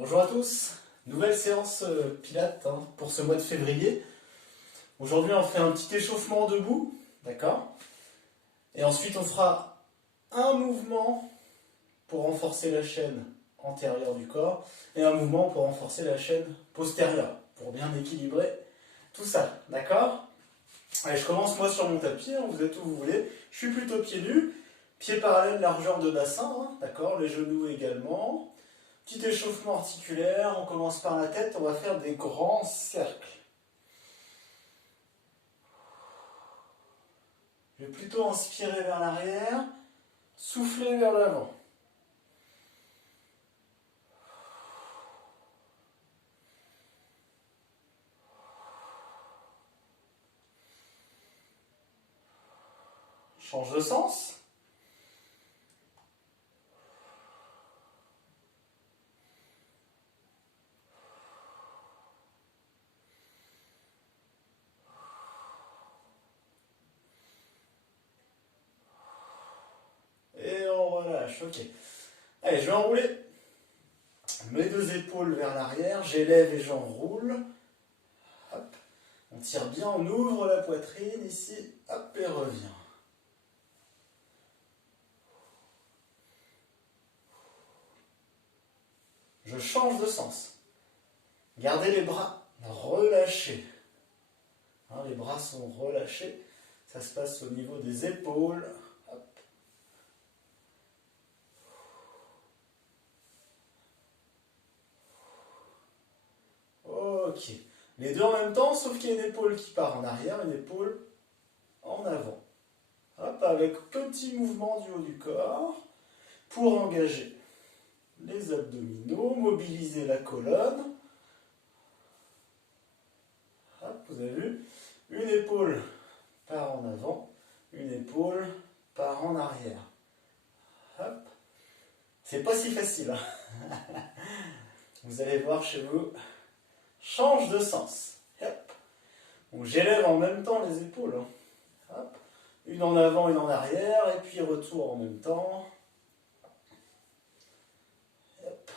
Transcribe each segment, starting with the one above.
Bonjour à tous, nouvelle séance Pilates pour ce mois de février. Aujourd'hui on fait un petit échauffement debout, d'accord? Et ensuite on fera un mouvement pour renforcer la chaîne antérieure du corps et un mouvement pour renforcer la chaîne postérieure, pour bien équilibrer tout ça, d'accord? Allez, je commence moi sur mon tapis, vous êtes où vous voulez. Je suis plutôt pieds nus, pieds parallèles, largeur de bassin, d'accord? Les genoux également. Petit échauffement articulaire, on commence par la tête, on va faire des grands cercles. Je vais plutôt inspirer vers l'arrière, souffler vers l'avant. Change de sens. Et on relâche, ok. Allez, je vais enrouler mes deux épaules vers l'arrière, j'élève et j'enroule. Hop. On tire bien, on ouvre la poitrine ici, hop, et revient. Je change de sens. Gardez les bras relâchés. Les bras sont relâchés. Ça se passe au niveau des épaules. Hop. Ok. Les deux en même temps, sauf qu'il y a une épaule qui part en arrière, une épaule en avant. Hop, avec petit mouvement du haut du corps pour engager les abdominaux, mobiliser la colonne. Hop, vous avez vu? Une épaule part en avant, une épaule part en arrière. Hop. C'est pas si facile. Vous allez voir chez vous. Change de sens. Hop. Donc j'élève en même temps les épaules. Hop. Une en avant, une en arrière, et puis retour en même temps. Hop.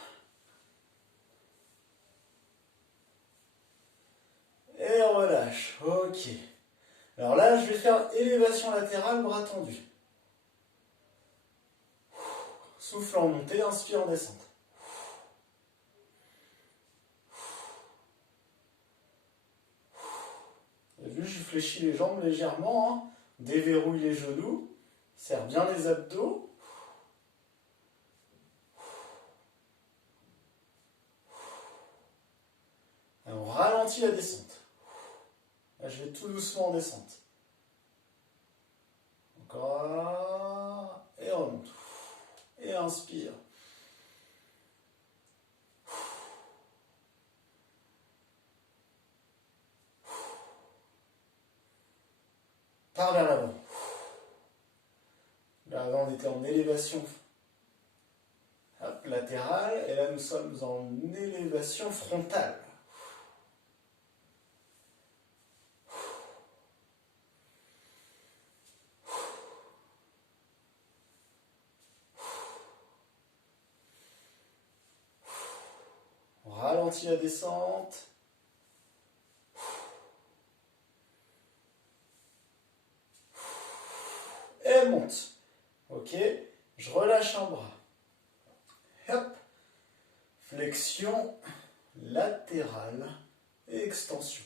Et on relâche. Ok. Alors là, je vais faire élévation latérale, bras tendus. Souffle en montée, inspire en descente. Vous avez vu, je fléchis les jambes légèrement, déverrouille les genoux, serre bien les abdos. Et on ralentit la descente. Là, je vais tout doucement en descente. Encore. Et remonte. Et inspire. Par vers l'avant. Là, avant, on était en élévation latérale. Et là, nous sommes en élévation frontale. On ralentit la descente. Et elle monte. Ok. Je relâche un bras. Hop. Flexion latérale et extension.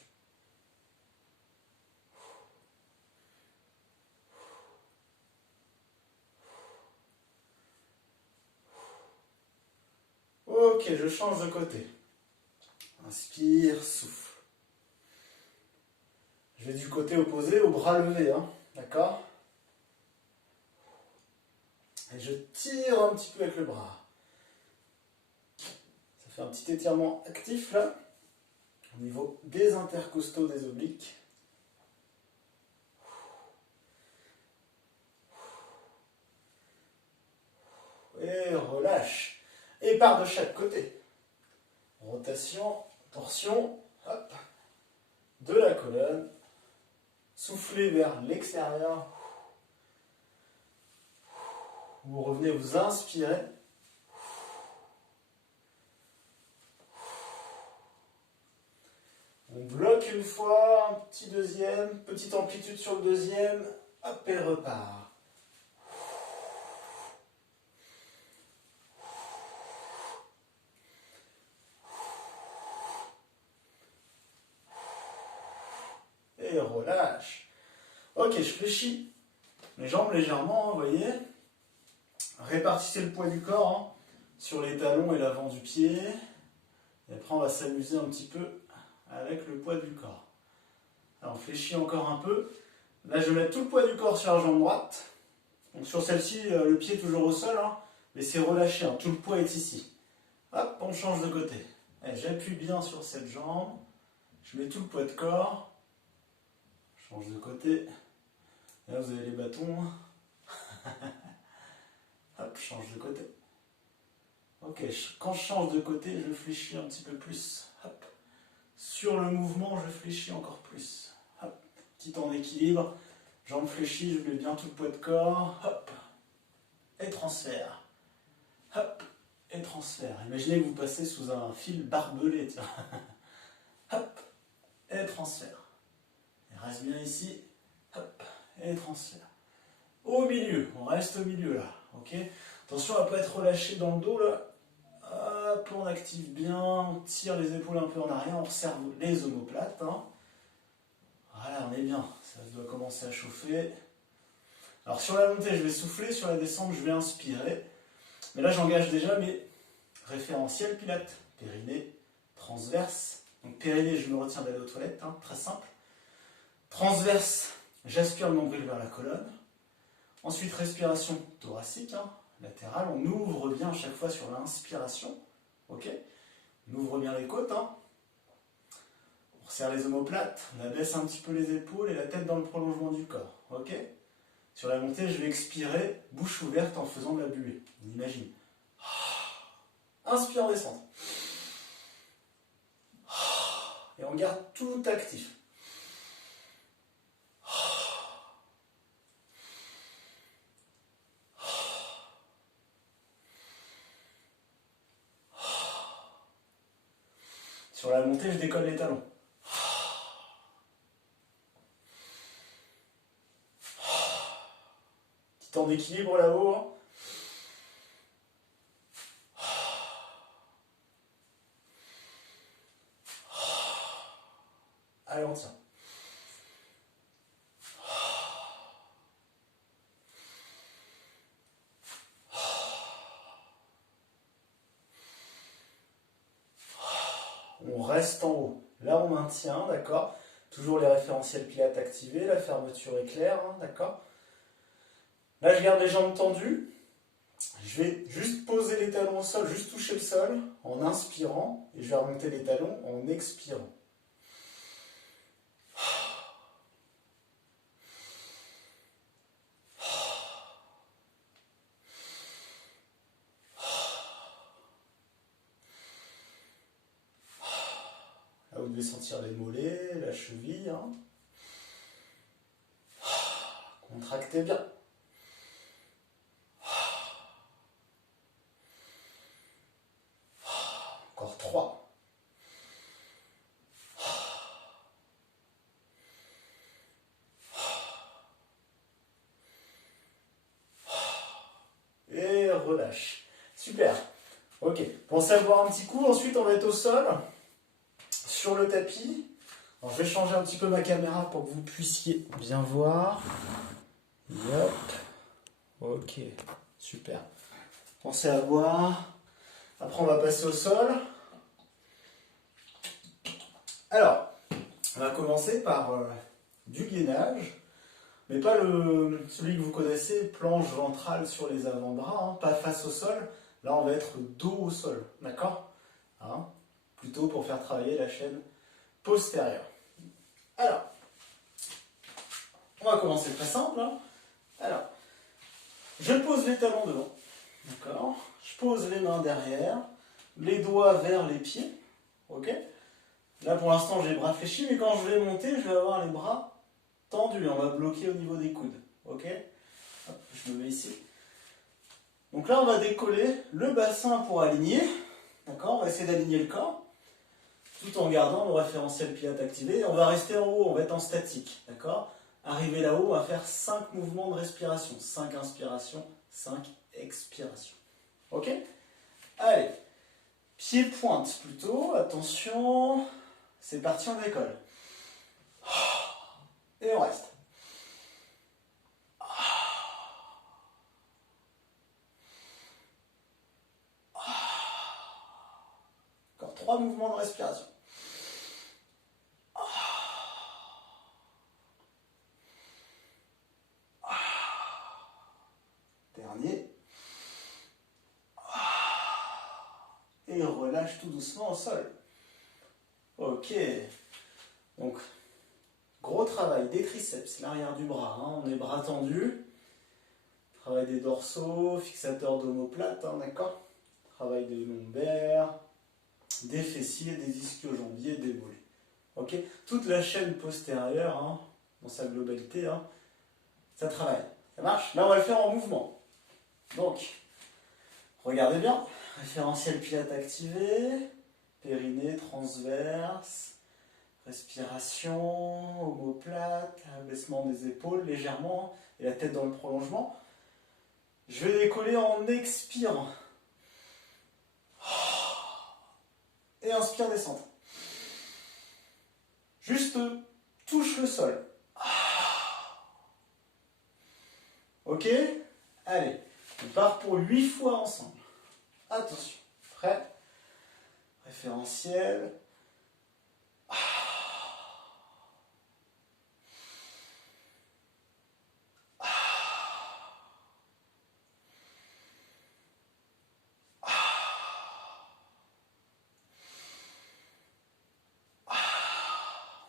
Ok, je change de côté. Inspire, souffle. Je vais du côté opposé au bras levé, d'accord? Et je tire un petit peu avec le bras. Ça fait un petit étirement actif là, au niveau des intercostaux des obliques. Et relâche. Et part de chaque côté. Rotation, torsion, hop, de la colonne. Soufflez vers l'extérieur. Vous revenez, vous inspirez. bloque une fois, un petit deuxième, petite amplitude sur le deuxième, hop, et repart. Et relâche. Ok, je fléchis les jambes légèrement, vous voyez. Répartissez le poids du corps hein, sur les talons et l'avant du pied. Et après, on va s'amuser un petit peu avec le poids du corps. Alors, on fléchit encore un peu. Là, je vais mettre tout le poids du corps sur la jambe droite. Donc, sur celle-ci, le pied est toujours au sol. Hein, mais c'est relâché, hein, tout le poids est ici. Hop, on change de côté. J'appuie bien sur cette jambe. Je mets tout le poids de corps. Je change de côté. Et là, vous avez les bâtons. Hop, je change de côté. Ok, quand je change de côté, je fléchis un petit peu plus. Hop. Sur le mouvement, je fléchis encore plus. Hop. Petit temps d'équilibre. Jambes fléchies, je mets bien tout le poids de corps. Hop. Et transfert. Hop. Et transfert. Imaginez que vous passez sous un fil barbelé. Tiens. Hop. Et transfert. Et reste bien ici. Hop. Et transfert. Au milieu. On reste au milieu là. Ok. Attention à ne pas être relâché dans le dos là. Hop, on active bien, on tire les épaules un peu en arrière, on resserre les omoplates. Hein. Voilà, on est bien, ça doit commencer à chauffer. Alors sur la montée, je vais souffler, sur la descente, je vais inspirer. Mais là, j'engage déjà mes référentiels pilates. Périnée, transverse. Donc périnée, je me retiens d'aller aux toilettes, hein, très simple. Transverse, j'aspire le nombril vers la colonne. Ensuite, respiration thoracique, hein, latérale. On ouvre bien à chaque fois sur l'inspiration. Ok. On ouvre bien les côtes. Hein. On resserre les omoplates. On abaisse un petit peu les épaules et la tête dans le prolongement du corps. Ok. Sur la montée, je vais expirer, bouche ouverte en faisant de la buée. On imagine. Inspire en descente. Et on garde tout actif. Sur la montée, je décolle les talons. Petit temps d'équilibre là-haut. Hein. Allez, on tient. On reste en haut. Là, on maintient, d'accord. Toujours les référentiels pilates activés, la fermeture est claire, hein, d'accord. Là, je garde les jambes tendues. Je vais juste poser les talons au sol, juste toucher le sol en inspirant. Et je vais remonter les talons en expirant. Là, vous devez sentir les mollets, la cheville. Hein. Contractez bien. Encore 3. Et relâche. Super. Ok. Pensez à boire un petit coup. Ensuite, on va être au sol, sur le tapis. Alors, je vais changer un petit peu ma caméra pour que vous puissiez bien voir. Yep. Ok. Super. Pensez à boire. Après, on va passer au sol. Alors, on va commencer par du gainage, mais pas celui que vous connaissez, planche ventrale sur les avant-bras, hein, pas face au sol. Là, on va être dos au sol, d'accord hein. Plutôt pour faire travailler la chaîne postérieure. Alors, on va commencer très simple. Hein. Alors, je pose les talons devant, d'accord. Je pose les mains derrière, les doigts vers les pieds, ok. Là, pour l'instant, j'ai les bras fléchis, mais quand je vais monter, je vais avoir les bras tendus. Et on va bloquer au niveau des coudes. Ok. Hop, je me mets ici. Donc là, on va décoller le bassin pour aligner. D'accord. On va essayer d'aligner le corps. tout en gardant le référentiel pilates activé. On va rester en haut, on va être en statique, d'accord? Arrivé là-haut, on va faire 5 mouvements de respiration. 5 inspirations, 5 expirations. Ok? Allez, pied-pointe plutôt, attention. C'est parti, on décolle. Et on reste. Encore 3 mouvements de respiration. Dernier. Et relâche tout doucement au sol. Ok. Donc, gros travail des triceps, l'arrière du bras. Hein. On est bras tendus. Travail des dorsaux, fixateur d'omoplate, hein, d'accord? Travail des lombaires, des fessiers, des ischio-jambiers, des mollets. Ok? Toute la chaîne postérieure, hein, dans sa globalité, hein, ça travaille. Ça marche? Là, on va le faire en mouvement. Donc, regardez bien. Référentiel pilates activé, périnée transverse, respiration, omoplate, abaissement des épaules légèrement et la tête dans le prolongement. Je vais décoller en expirant. Et inspire, descente. Juste touche le sol. Ok? Allez, on part pour 8 fois ensemble. Attention. Prêt? Référentiel.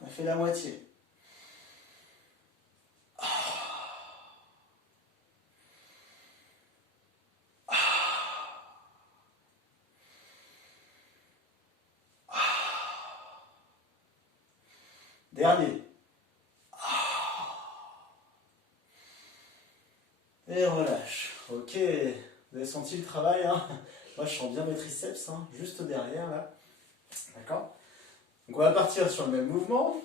On a fait la moitié. Dernier. Et relâche. Ok. Vous avez senti le travail, hein? Moi, je sens bien mes triceps, hein, juste derrière, là. D'accord? Donc, on va partir sur le même mouvement.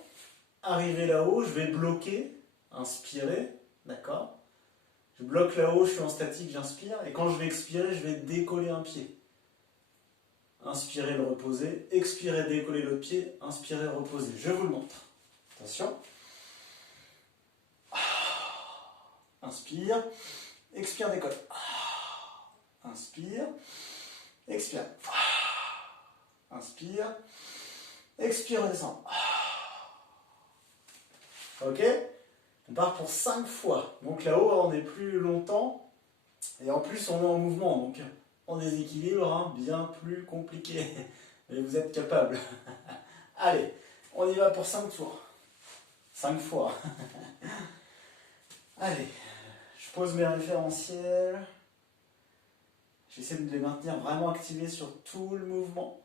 Arriver là-haut, je vais bloquer, inspirer, d'accord? Je bloque là-haut, je suis en statique, j'inspire. Et quand je vais expirer, je vais décoller un pied. Inspirer, le reposer. Expirer, décoller l'autre pied. Inspirer, reposer. Je vous le montre. Attention. Inspire. Expire, décolle. Inspire. Expire. Inspire. Expire, descend. Ok? On part pour 5 fois. Donc là-haut, on est plus longtemps. Et en plus, on est en mouvement. Donc en déséquilibre, hein, bien plus compliqué. Mais vous êtes capable. Allez, on y va pour 5 tours. 5 fois. Allez, je pose mes référentiels. J'essaie de les maintenir vraiment activés sur tout le mouvement.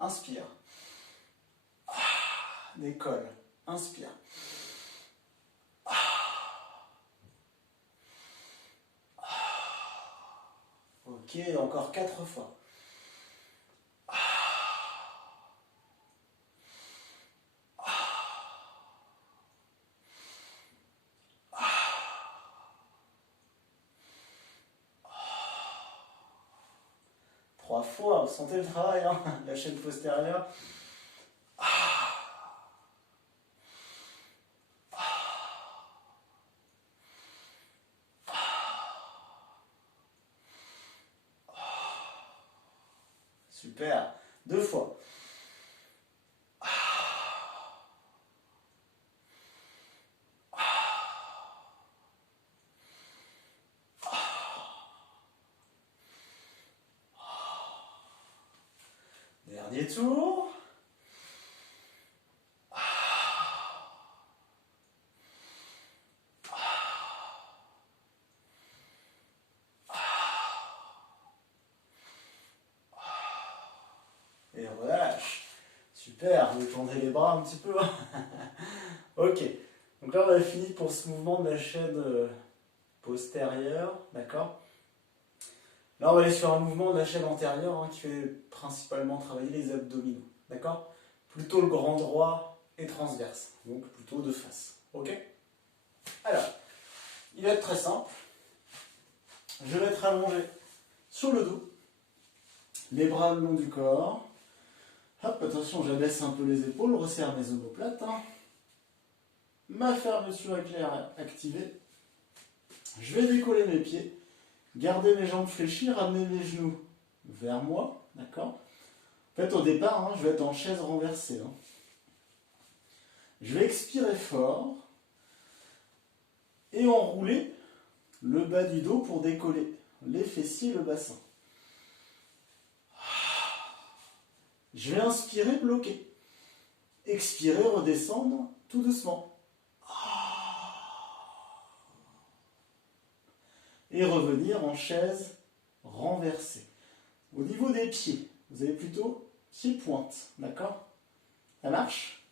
Inspire. Décolle. Inspire. Ok, encore 4 fois. Trois fois, vous sentez le travail, hein, la chaîne postérieure. Super. 2 fois. Dernier tour. Et relâche. Super, vous détendez les bras un petit peu. Ok, donc là on a fini pour ce mouvement de la chaîne postérieure, d'accord? Là, on va aller sur un mouvement de la chaîne antérieure hein, qui fait principalement travailler les abdominaux. D'accord? Plutôt le grand droit et transverse, donc plutôt de face. Ok? Alors, il va être très simple. Je vais être allongé sur le dos, les bras le long du corps. Hop, attention, j'abaisse un peu les épaules, resserre mes omoplates. Hein. Ma fermeture éclair activée. Je vais décoller mes pieds, garder mes jambes fléchies, ramener mes genoux vers moi. D'accord? En fait, au départ, hein, je vais être en chaise renversée. Hein. Je vais expirer fort et enrouler le bas du dos pour décoller les fessiers et le bassin. Je vais inspirer, bloquer. Expirer, redescendre tout doucement. Et revenir en chaise renversée. Au niveau des pieds, vous avez plutôt pieds-pointe, d'accord? Ça marche?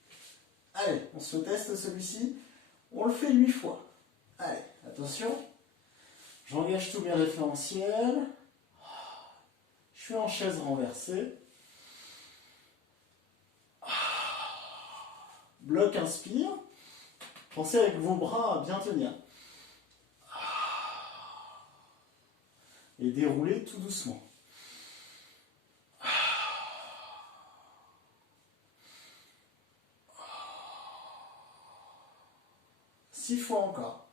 Allez, on se teste celui-ci. On le fait 8 fois. Allez, attention. J'engage tous mes référentiels. Je suis en chaise renversée. Bloc, inspire. Pensez avec vos bras à bien tenir. Et déroulez tout doucement. 6 fois encore.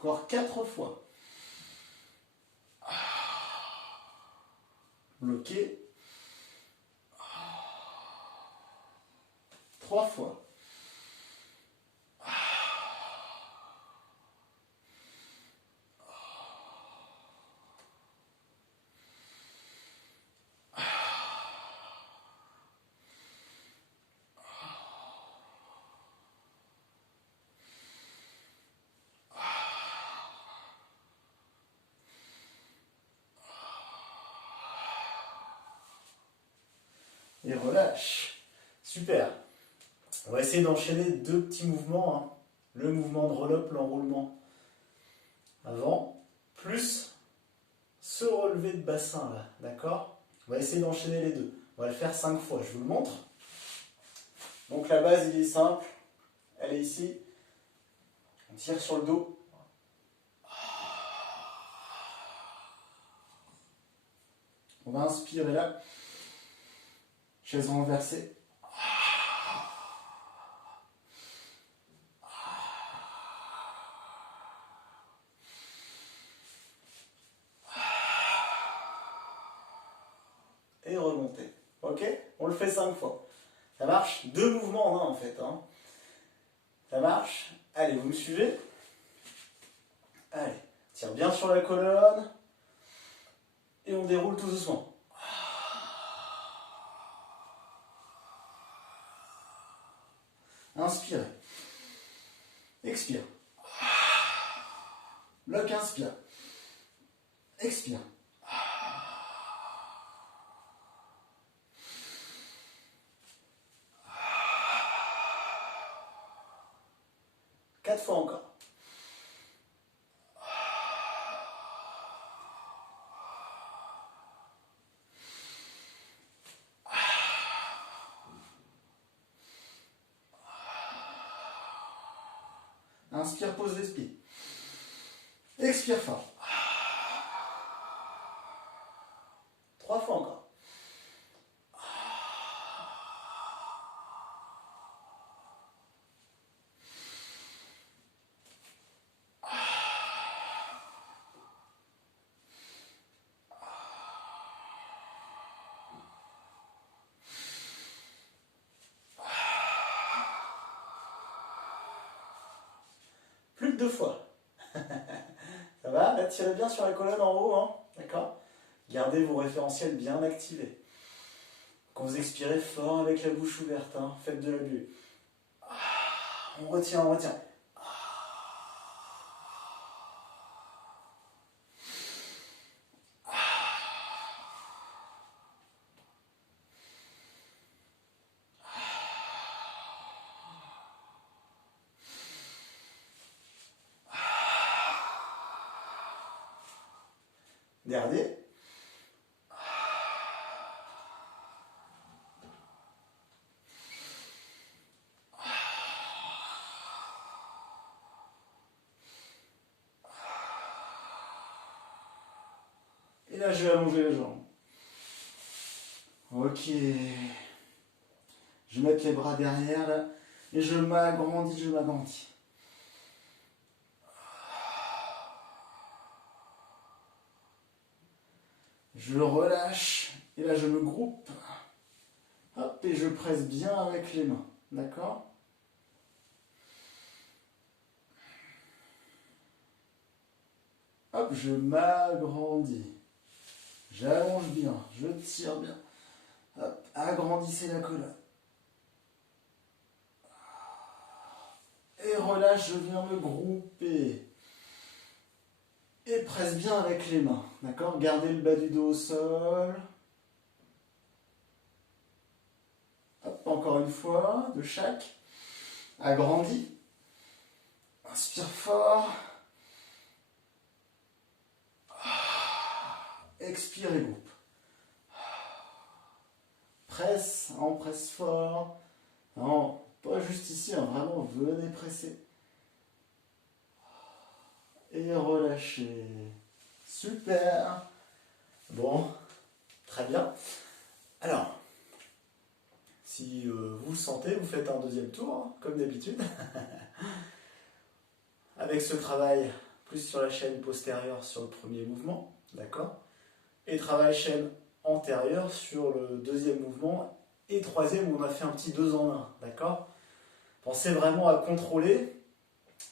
Encore 4 fois. Bloqué. 3 fois. Et relâche. Super. On va essayer d'enchaîner 2 petits mouvements. Hein. Le mouvement de roll-up, l'enroulement avant, plus ce relevé de bassin là, d'accord? On va essayer d'enchaîner les deux. On va le faire 5 fois, je vous le montre. Donc la base, il est simple. Elle est ici. On tire sur le dos. On va inspirer là. Chaise renversée. Et remonter. Ok? On le fait 5 fois. Ça marche? 2 mouvements en un en fait. Hein. Ça marche? Allez, vous me suivez? Allez, tire bien sur la colonne. Et on déroule tout doucement. Inspirez. Expire. Bloc, inspire. Expire. Quatre fois encore. Inspire, pose l'esprit. Expire fort. 3 fois encore. Plus que 2 fois. Ça va? Là, tirez bien sur la colonne en haut, hein? D'accord? Gardez vos référentiels bien activés. Quand vous expirez fort avec la bouche ouverte, hein, faites de la buée. On retient, on retient. Dernier. Et là, je vais allonger les jambes. Ok. Je vais mettre les bras derrière là. Et je m'agrandis, je m'agrandis. Je relâche. Et là, je me groupe. Hop, et je presse bien avec les mains. D'accord? Hop, je m'agrandis. J'allonge bien, je tire bien. Hop, agrandissez la colonne. Et relâche, je viens me grouper. Et presse bien avec les mains. D'accord? Gardez le bas du dos au sol. Hop, encore une fois, de chaque. Agrandis. Inspire fort. Expire et groupe. Presse, on presse fort. Non, pas juste ici, hein, vraiment, venez presser. Et relâchez. Super. Bon, très bien. Alors, si vous le sentez, vous faites un deuxième tour, hein, comme d'habitude. Avec ce travail plus sur la chaîne postérieure sur le premier mouvement, d'accord? Et travail chaîne antérieure sur le deuxième mouvement et troisième où on a fait un petit 2 en 1, d'accord? Pensez vraiment à contrôler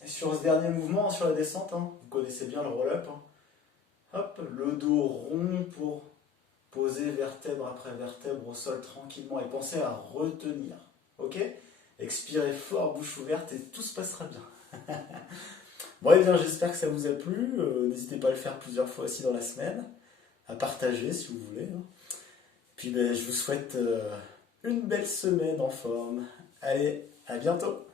sur ce dernier mouvement, sur la descente, hein, vous connaissez bien le roll-up, hein. Hop, le dos rond pour poser vertèbre après vertèbre au sol tranquillement et pensez à retenir, ok? Expirez fort, bouche ouverte et tout se passera bien. Bon, et bien j'espère que ça vous a plu, n'hésitez pas à le faire plusieurs fois aussi dans la semaine, à partager si vous voulez, hein. Puis ben, je vous souhaite une belle semaine en forme. Allez, à bientôt!